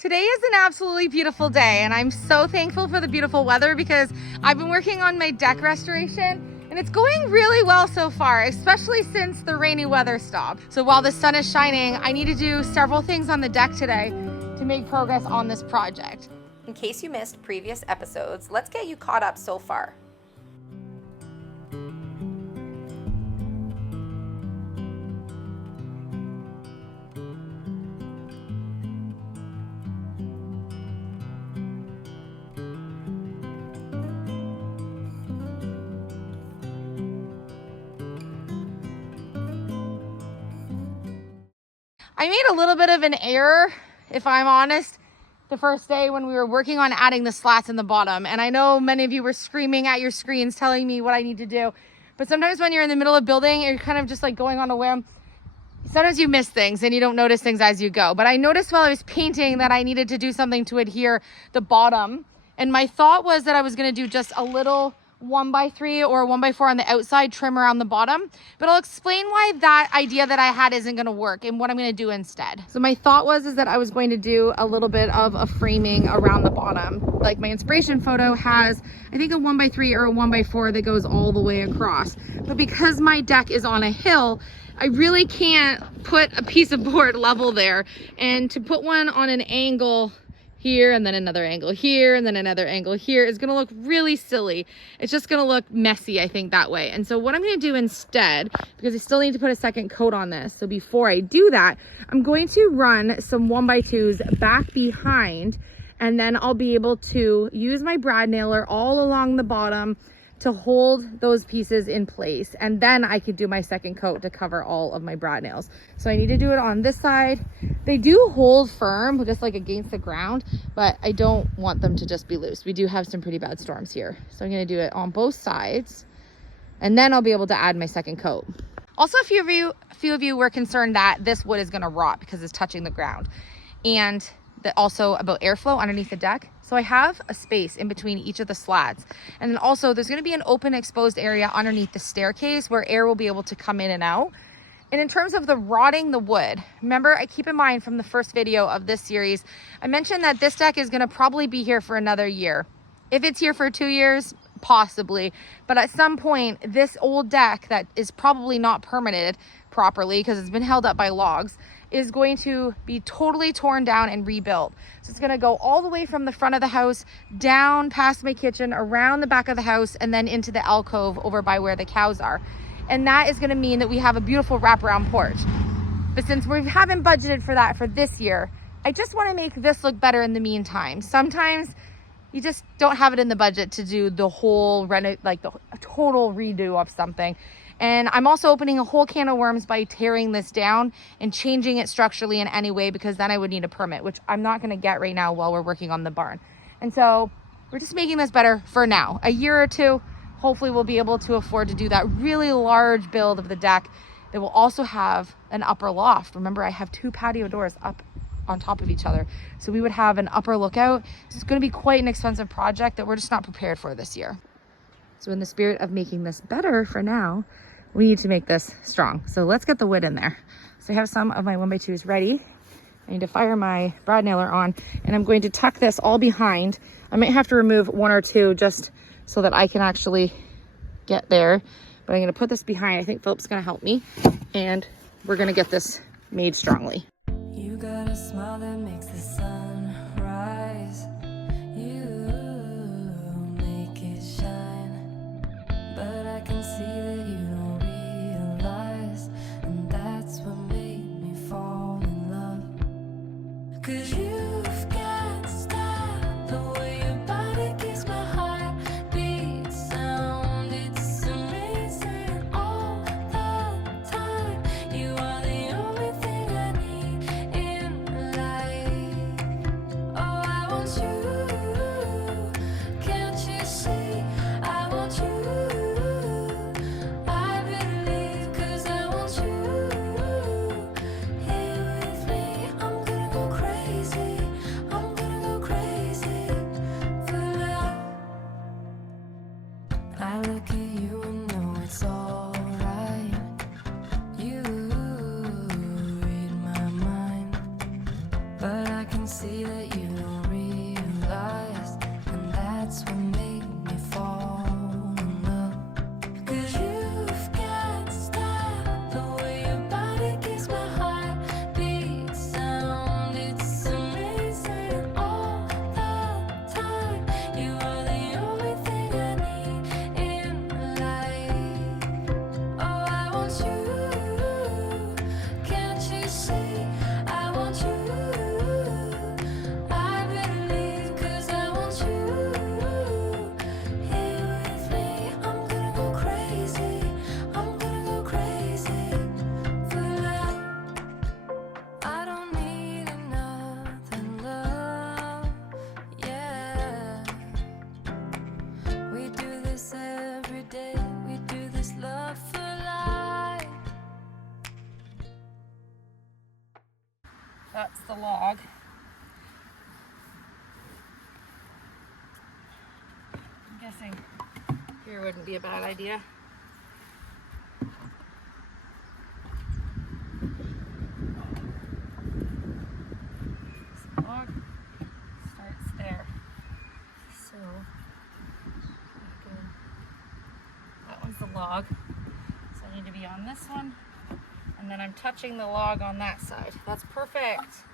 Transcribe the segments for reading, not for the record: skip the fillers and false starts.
Today is an absolutely beautiful day, and I'm so thankful for the beautiful weather because I've been working on my deck restoration and it's going really well so far, especially since the rainy weather stopped. So while the sun is shining, I need to do several things on the deck today to make progress on this project. In case you missed previous episodes, let's get you caught up so far. I made a little bit of an error, if I'm honest, the first day when we were working on adding the slats in the bottom. And I know many of you were screaming at your screens telling me what I need to do. But sometimes when you're in the middle of building, you're kind of just like going on a whim. Sometimes you miss things and you don't notice things as you go. But I noticed while I was painting that I needed to do something to adhere the bottom. And my thought was that I was going to do just a little 1x3 or 1x4 on the outside trim around the bottom, but I'll explain why that idea that I had isn't going to work and what I'm going to do instead. So my thought was that I was going to do a little bit of a framing around the bottom. Like my inspiration photo has, I think, a 1x3 or a 1x4 that goes all the way across. But because my deck is on a hill, I really can't put a piece of board level there, and to put one on an angle here and then another angle here and then another angle here is going to look really silly. It's just going to look messy, I think, that way. And so what I'm going to do instead, because I still need to put a second coat on this, so before I do that, I'm going to run some 1x2s back behind, and then I'll be able to use my brad nailer all along the bottom to hold those pieces in place, and then I could do my second coat to cover all of my brad nails. So I need to do it on this side. They do hold firm, just like against the ground, but I don't want them to just be loose. We do have some pretty bad storms here. So I'm gonna do it on both sides, and then I'll be able to add my second coat. Also, a few of you were concerned that this wood is gonna rot because it's touching the ground, and also about airflow underneath the deck. So I have a space in between each of the slats. And then also there's gonna be an open exposed area underneath the staircase where air will be able to come in and out. And in terms of the rotting the wood, remember, I keep in mind from the first video of this series, I mentioned that this deck is gonna probably be here for another year. If it's here for 2 years, possibly. But at some point, this old deck that is probably not permitted properly because it's been held up by logs is going to be totally torn down and rebuilt. So it's going to go all the way from the front of the house down past my kitchen, around the back of the house, and then into the alcove over by where the cows are. And that is going to mean that we have a beautiful wraparound porch. But since we haven't budgeted for that for this year, I just want to make this look better in the meantime. Sometimes you just don't have it in the budget to do the whole the total redo of something. And I'm also opening a whole can of worms by tearing this down and changing it structurally in any way, because then I would need a permit, which I'm not going to get right now while we're working on the barn. And so we're just making this better for now. A year or two, hopefully we'll be able to afford to do that really large build of the deck that will also have an upper loft. Remember, I have 2 patio doors up on top of each other. So we would have an upper lookout. So it's going to be quite an expensive project that we're just not prepared for this year. So in the spirit of making this better for now, we need to make this strong. So let's get the wood in there. So I have some of my 1x2s ready. I need to fire my brad nailer on, and I'm going to tuck this all behind. I might have to remove 1 or 2 just so that I can actually get there. But I'm gonna put this behind. I think Philip's gonna help me, and we're gonna get this made strongly. You got a smile that makes the sun rise. You make it shine. But I can see that you don't realize, and that's what made me fall in love. 'Cause you've got style, the way your body keeps my heart beat sound. It's amazing all the time. You are the only thing I need in life. you don't realize, and that's what made me fall in love. 'Cause you've got style, the way your body keeps my heartbeat sound. It's amazing all the time. You are the only thing I need in life. Oh, I want you. Can't you see? I want you. I believe 'cause I want you here with me. I'm gonna go crazy. I'm gonna go crazy for love. I don't need another love. Yeah. We do this every day. We do this love for life. That's the log. I'm guessing here wouldn't be a bad idea. Log starts there. So that one's the log. So I need to be on this one. And then I'm touching the log on that side. That's perfect.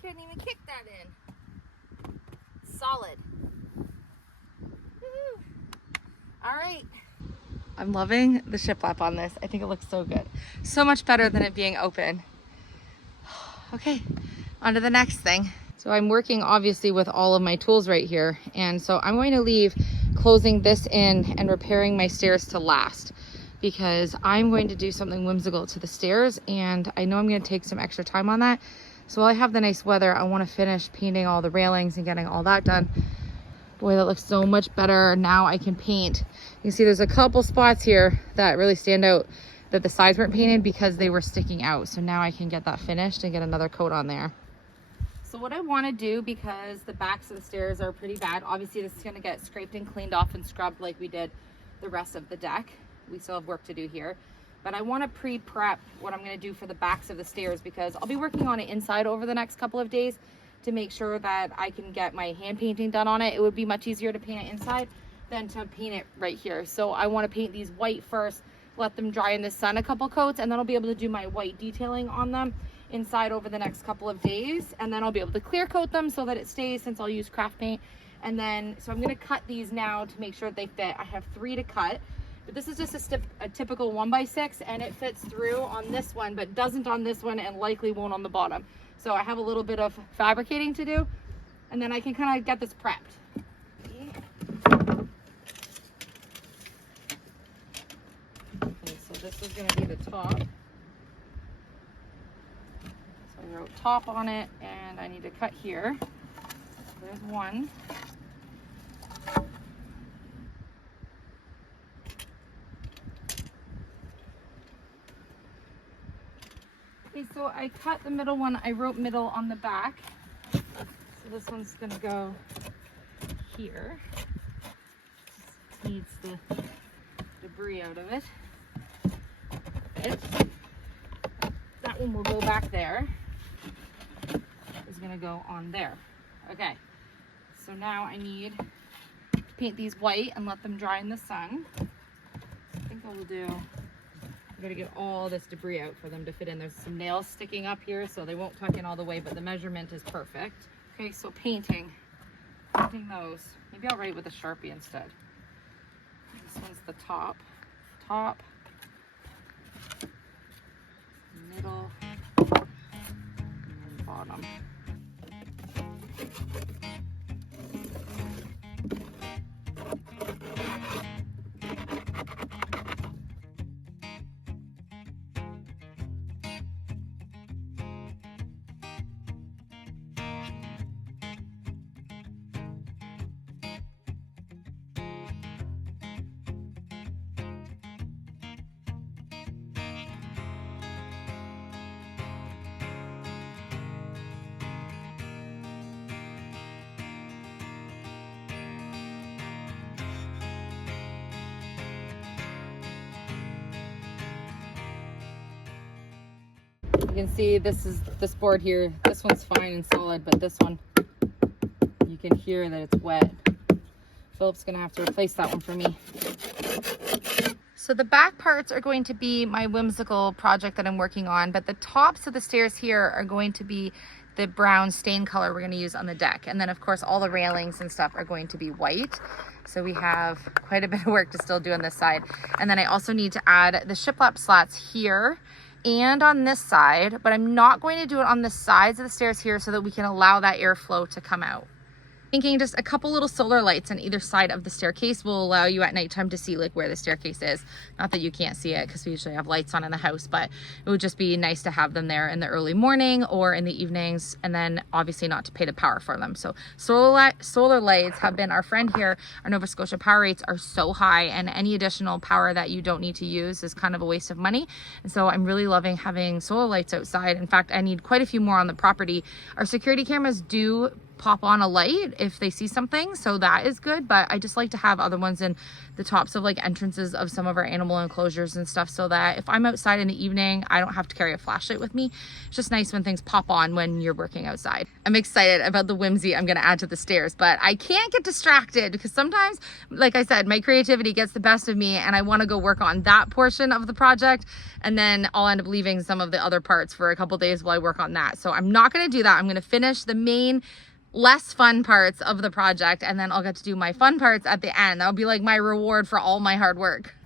Couldn't even kick that in. Solid. Woo-hoo. All right. I'm loving the shiplap on this. I think it looks so good. So much better than it being open. Okay, on to the next thing. So I'm working obviously with all of my tools right here. And so I'm going to leave closing this in and repairing my stairs to last, because I'm going to do something whimsical to the stairs, and I know I'm going to take some extra time on that. So while I have the nice weather, I want to finish painting all the railings and getting all that done. Boy, that looks so much better. Now I can paint. You can see there's a couple spots here that really stand out that the sides weren't painted because they were sticking out. So now I can get that finished and get another coat on there. So what I want to do, because the backs of the stairs are pretty bad, obviously this is going to get scraped and cleaned off and scrubbed like we did the rest of the deck. We still have work to do here. But I want to pre-prep what I'm going to do for the backs of the stairs, because I'll be working on it inside over the next couple of days to make sure that I can get my hand painting done on it. It would be much easier to paint it inside than to paint it right here. So I want to paint these white first, let them dry in the sun a couple coats, and then I'll be able to do my white detailing on them inside over the next couple of days. And then I'll be able to clear coat them so that it stays, since I'll use craft paint. And then, so I'm going to cut these now to make sure they fit. I have 3 to cut. But this is just a typical 1x6, and it fits through on this one, but doesn't on this one, and likely won't on the bottom. So I have a little bit of fabricating to do, and then I can kind of get this prepped. Okay, so this is going to be the top. So I wrote top on it, and I need to cut here. There's one. Okay, so I cut the middle one. I wrote middle on the back. So this one's gonna go here. Just needs the debris out of it. That one will go back there. Is gonna go on there. Okay, so now I need to paint these white and let them dry in the sun. I think I will do, I gotta get all this debris out for them to fit in. There's some nails sticking up here, so they won't tuck in all the way, but the measurement is perfect. Okay, so painting those. Maybe I'll write with a Sharpie instead. This one's the top, middle, and bottom. can see this board here. This one's fine and solid, but this one, you can hear that it's wet. Philip's gonna have to replace that one for me. So the back parts are going to be my whimsical project that I'm working on, but the tops of the stairs here are going to be the brown stain color we're going to use on the deck. And then of course all the railings and stuff are going to be white. So we have quite a bit of work to still do on this side. And then I also need to add the shiplap slats here and on this side, but I'm not going to do it on the sides of the stairs here so that we can allow that airflow to come out. Thinking just a couple little solar lights on either side of the staircase will allow you at nighttime to see like where the staircase is. Not that you can't see it because we usually have lights on in the house, but it would just be nice to have them there in the early morning or in the evenings, and then obviously not to pay the power for them. So solar lights have been our friend here. Our Nova Scotia power rates are so high, and any additional power that you don't need to use is kind of a waste of money. And so I'm really loving having solar lights outside. In fact, I need quite a few more on the property. Our security cameras do pop on a light if they see something, so that is good, but I just like to have other ones in the tops of like entrances of some of our animal enclosures and stuff, so that if I'm outside in the evening I don't have to carry a flashlight with me. It's just nice when things pop on when you're working outside. I'm excited about the whimsy I'm going to add to the stairs, but I can't get distracted because sometimes, like I said, my creativity gets the best of me and I want to go work on that portion of the project, and then I'll end up leaving some of the other parts for a couple days while I work on that. So I'm not going to do that. I'm going to finish the main less fun parts of the project, and then I'll get to do my fun parts at the end. That'll be like my reward for all my hard work.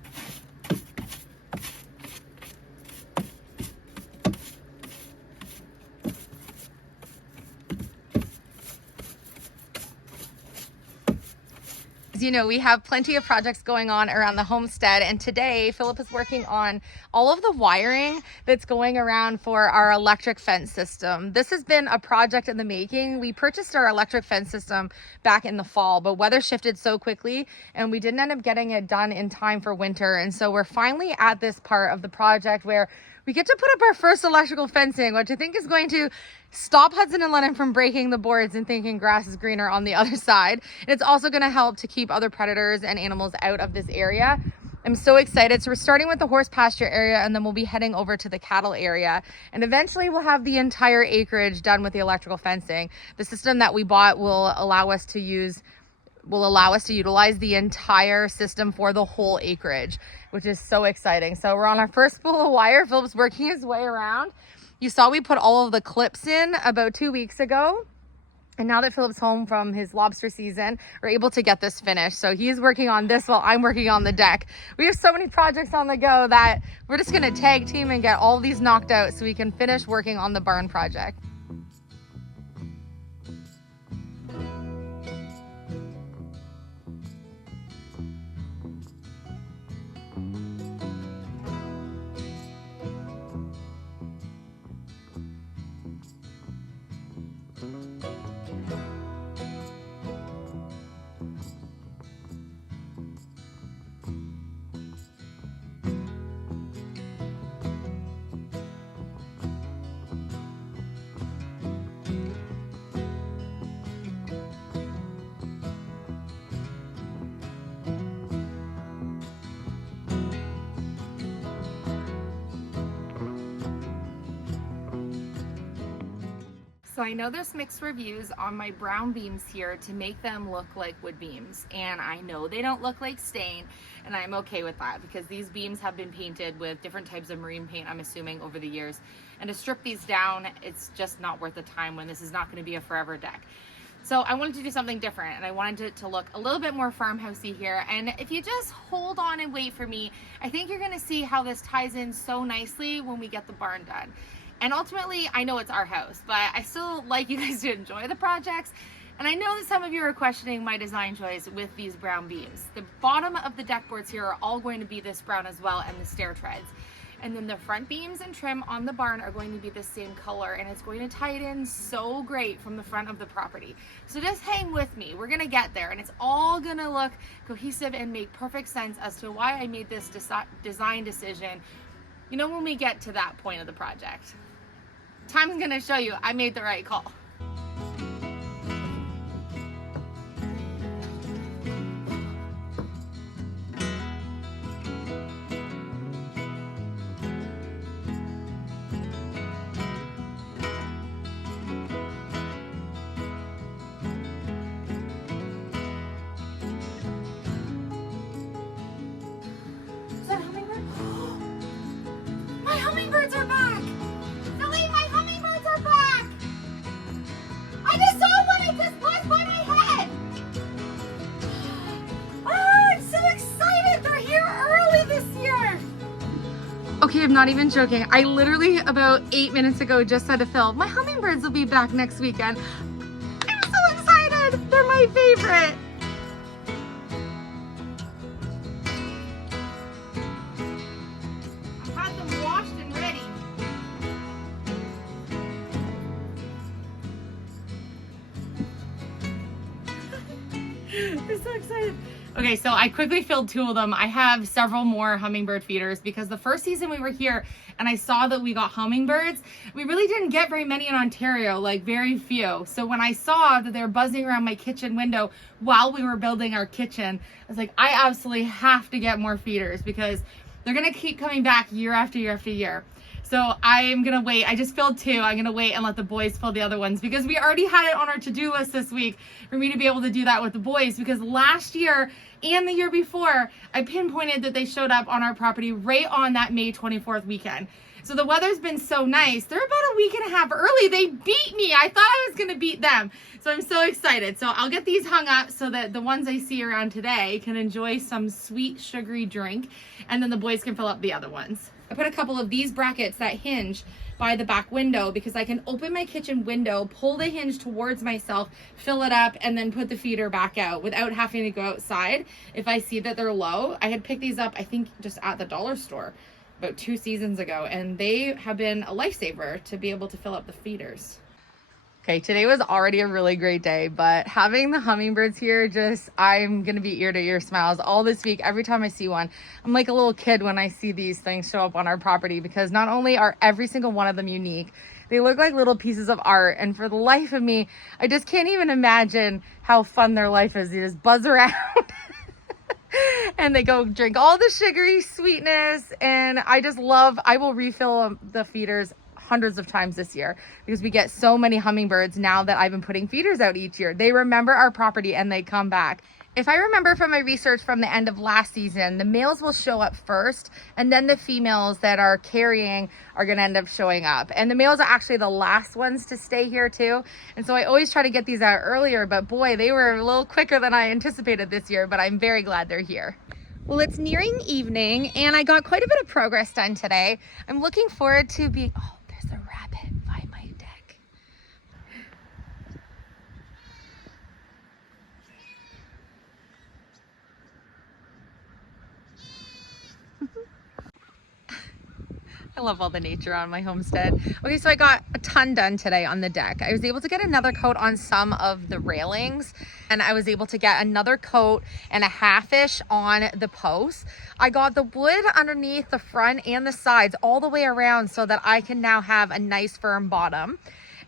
As you know, we have plenty of projects going on around the homestead, and today Philip is working on all of the wiring that's going around for our electric fence system. This has been a project in the making. We purchased our electric fence system back in the fall, but weather shifted so quickly and we didn't end up getting it done in time for winter. And so we're finally at this part of the project where we get to put up our first electrical fencing, which I think is going to stop Hudson and Lennon from breaking the boards and thinking grass is greener on the other side. It's also going to help to keep other predators and animals out of this area. I'm so excited. So we're starting with the horse pasture area, and then we'll be heading over to the cattle area. And eventually we'll have the entire acreage done with the electrical fencing. The system that we bought will allow us to utilize the entire system for the whole acreage, which is so exciting. So we're on our first spool of wire. Philip's working his way around. You saw we put all of the clips in about 2 weeks ago. And now that Philip's home from his lobster season, we're able to get this finished. So he's working on this while I'm working on the deck. We have so many projects on the go that we're just gonna tag team and get all these knocked out so we can finish working on the barn project. So I know there's mixed reviews on my brown beams here to make them look like wood beams, and I know they don't look like stain, and I'm okay with that because these beams have been painted with different types of marine paint, I'm assuming, over the years. And to strip these down, it's just not worth the time when this is not going to be a forever deck. So I wanted to do something different, and I wanted it to look a little bit more farmhousey here. And if you just hold on and wait for me, I think you're going to see how this ties in so nicely when we get the barn done. And ultimately, I know it's our house, but I still like you guys to enjoy the projects. And I know that some of you are questioning my design choice with these brown beams. The bottom of the deck boards here are all going to be this brown as well, and the stair treads. And then the front beams and trim on the barn are going to be the same color, and it's going to tie it in so great from the front of the property. So just hang with me. We're gonna get there, and it's all gonna look cohesive and make perfect sense as to why I made this design decision, you know, when we get to that point of the project. Time's gonna show you I made the right call. not even joking. I literally about 8 minutes ago just said to Phil, my hummingbirds will be back next weekend. I'm so excited. They're my favorite. I've had them washed and ready. I'm so excited. Okay, so I quickly filled 2 of them. I have several more hummingbird feeders because the first season we were here and I saw that we got hummingbirds, we really didn't get very many in Ontario, like very few. So when I saw that they were buzzing around my kitchen window while we were building our kitchen, I was like, I absolutely have to get more feeders because they're gonna keep coming back year after year after year. So I'm gonna wait. I just filled 2. I'm gonna wait and let the boys fill the other ones because we already had it on our to-do list this week for me to be able to do that with the boys, because last year and the year before, I pinpointed that they showed up on our property right on that May 24th weekend. So the weather's been so nice. They're about a week and a half early. They beat me. I thought I was gonna beat them. So I'm so excited. So I'll get these hung up so that the ones I see around today can enjoy some sweet sugary drink, and then the boys can fill up the other ones. I put a couple of these brackets that hinge by the back window because I can open my kitchen window, pull the hinge towards myself, fill it up, and then put the feeder back out without having to go outside if I see that they're low. I had picked these up, I think, just at the dollar store about 2 seasons ago, and they have been a lifesaver to be able to fill up the feeders. Okay, today was already a really great day, but having the hummingbirds here, I'm gonna be ear to ear smiles all this week. Every time I see one, I'm like a little kid when I see these things show up on our property, because not only are every single one of them unique, they look like little pieces of art. And for the life of me, I just can't even imagine how fun their life is. They just buzz around and they go drink all the sugary sweetness. And I will refill the feeders hundreds of times this year because we get so many hummingbirds now that I've been putting feeders out each year. They remember our property and they come back. If I remember from my research from the end of last season, the males will show up first and then the females that are carrying are going to end up showing up. And the males are actually the last ones to stay here too. And so I always try to get these out earlier, but boy, they were a little quicker than I anticipated this year, but I'm very glad they're here. Well, it's nearing evening and I got quite a bit of progress done today. I'm looking forward to being, oh, there's a rabbit by my deck. I love all the nature on my homestead. Okay, so I got a ton done today on the deck. I was able to get another coat on some of the railings, and I was able to get another coat and a half-ish on the posts. I got the wood underneath the front and the sides all the way around so that I can now have a nice firm bottom.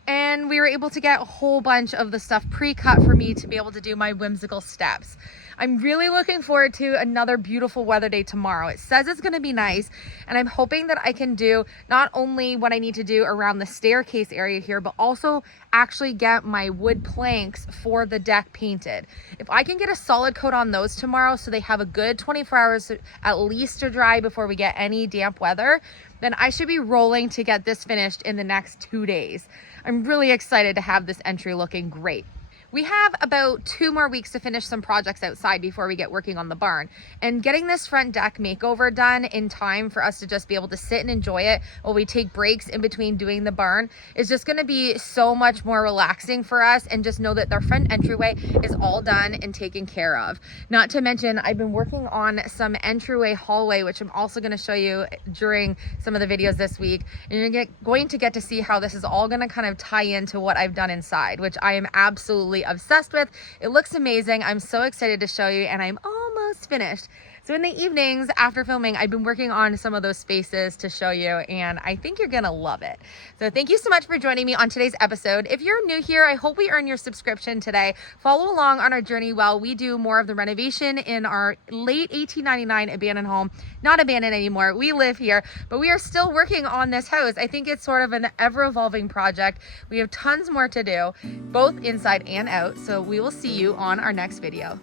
And we were able to get a whole bunch of the stuff pre-cut for me to be able to do my whimsical steps. I'm really looking forward to another beautiful weather day tomorrow. It says it's going to be nice, and I'm hoping that I can do not only what I need to do around the staircase area here, but also actually get my wood planks for the deck painted. If I can get a solid coat on those tomorrow so they have a good 24 hours at least to dry before we get any damp weather, then I should be rolling to get this finished in the next 2 days. I'm really excited to have this entry looking great. We have about 2 more weeks to finish some projects outside before we get working on the barn. And getting this front deck makeover done in time for us to just be able to sit and enjoy it while we take breaks in between doing the barn is just going to be so much more relaxing for us, and just know that our front entryway is all done and taken care of. Not to mention, I've been working on some entryway hallway, which I'm also going to show you during some of the videos this week. And you're going to get to see how this is all going to kind of tie into what I've done inside, which I am absolutely obsessed with. It looks amazing. I'm so excited to show you, and I'm almost finished. So in the evenings after filming, I've been working on some of those spaces to show you, and I think you're gonna love it. So thank you so much for joining me on today's episode. If you're new here, I hope we earn your subscription today. Follow along on our journey while we do more of the renovation in our late 1899 abandoned home. Not abandoned anymore, we live here, but we are still working on this house. I think it's sort of an ever-evolving project. We have tons more to do, both inside and out, so we will see you on our next video.